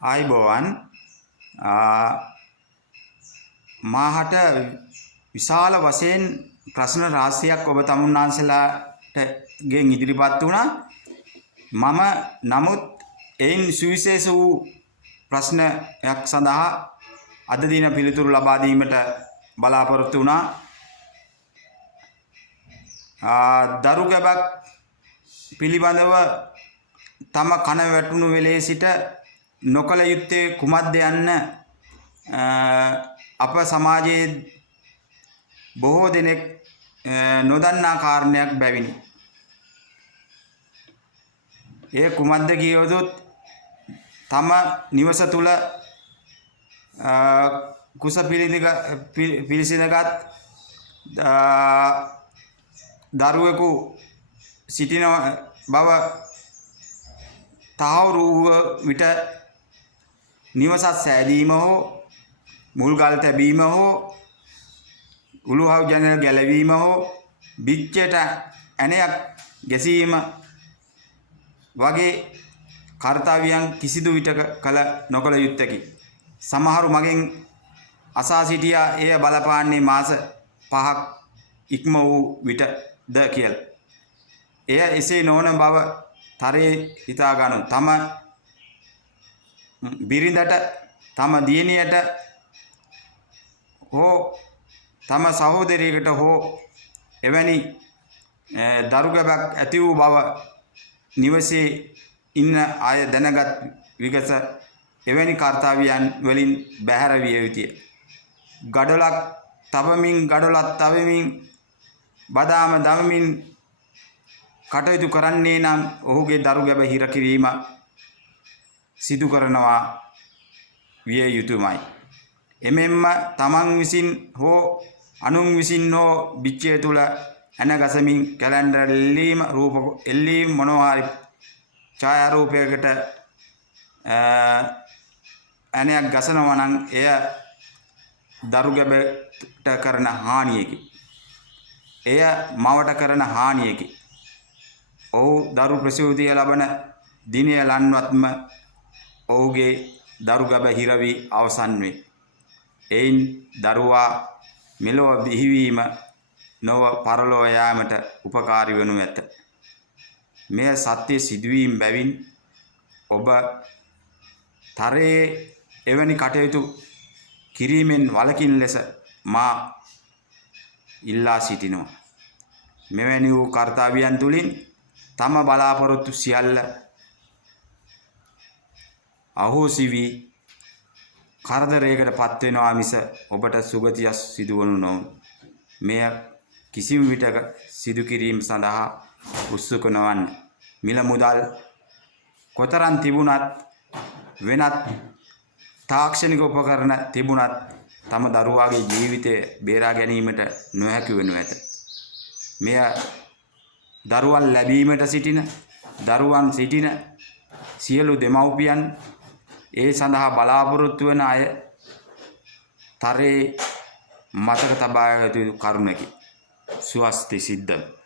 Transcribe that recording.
ආයිබෝවන් මාහට විශාල වශයෙන් ප්‍රශ්න රාශියක් ඔබ තමුන්නාන්සලාට ගෙන් ඉදිරිපත් වුණා. මම නමුත් එයින් සුවිශේෂ වූ ප්‍රශ්නයක් සඳහා අද දින පිළිතුරු ලබා දීමට බලාපොරොත්තු වුණා. දරු ගැබක් පිළිබඳව තම කන වැටුණු වෙලේ සිට නොකල යුත්තේ කුමක්ද යන්න අප සමාජයේ බොහෝ දෙනෙක් නොදන්නා කාරණයක් බැවිනි. එය කුමක්ද කියවොත් තම නිවස තුල කුස පිළිසිඳගත් දරුවෙකු සිටින බව තහවුරු වූ විට නිවසත් සෑදීම හෝ මුල්ගල් තැබීම හෝ උළුහව් ජනල ගැලවීම හෝ බිච්චයට ඇණයක් ගැසීම වගේ කර්තව්‍යයන් කිසිදු විටක කළ නොකළ යුත්තකි. සමහරු මගෙන් අසා සිටියා එය බලපාන්නේ මාස 5ක් ඉක්ම වූ විටද කියලා. එය එසේ නොවන බව තරයේ හිතා ගනු. තම බිරිඳට, තම දියණියට හෝ තම සහෝදරියකට හෝ එවැනි දරු ගැබක් ඇති වූ බව නිවසේ ඉන්න අය දැනගත් විගස එවැනි කර්තව්‍යයන් වලින් බැහැර විය යුතුය. ගඩොලක් තබමින් ගඩොලක් තවමින් බදාම දමමින් කටයුතු කරන්නේ නම් ඔහුගේ දරු ගැබ හිර කිරීම සිදු කරනවා විය යුතුයමයි. එමෙන්ම තමන් විසින් හෝ අනුන් විසින් හෝ බිච්චය තුල ඇන ගසමින් කැලෙන්ඩර් එල්ලීම, රූප එල්ලීම, මොනවා හරි ඡායාරූපයකට ඇණයක් ගසනවා නම් එය දරු ගැබට කරන හානියකි. එය මවට කරන හානියකි. ඔහු දරු ප්‍රසූතිය ලබන දිනය ලන්වත්ම ඔහුගේ දරු ගැබ හිර වී අවසන් වේ. එයින් දරුවා මෙලොව බිහිවීම නොව පරලොව යාමට උපකාරී වනු ඇත. මෙය සත්‍ය සිදුවීම් බැවින් ඔබ තරයේ එවැනි කටයුතු කිරීමෙන් වළකින ලෙස මා ඉල්ලා සිටිනවා. මෙවැනි වූ කර්තව්‍යයන් තුලින් තම බලාපොරොත්තු සියල්ල අහෝසි වී කරදරයකට පත් වෙනවා මිස ඔබට සුගතිය සිදුවනු නොවේ. මෙය කිසිම විටක සිදු කිරීම සඳහා උත්සුක නොවන්න. මිල මුදල් කොතරම් තිබුණත් වෙනත් තාක්ෂණික උපකරණ තිබුණත් තම දරුවාගේ ජීවිතය බේරා ගැනීමට නොහැකි වනු ඇත. මෙය දරුවන් ලැබීමට සිටින දරුවන් සිටින සියලු දෙමව්පියන් ඒ සඳහා බලාපොරොත්තු වන අය තරයේ මතක තබා යුතු කරුණකි. ස්වස්ති සිද්ධ.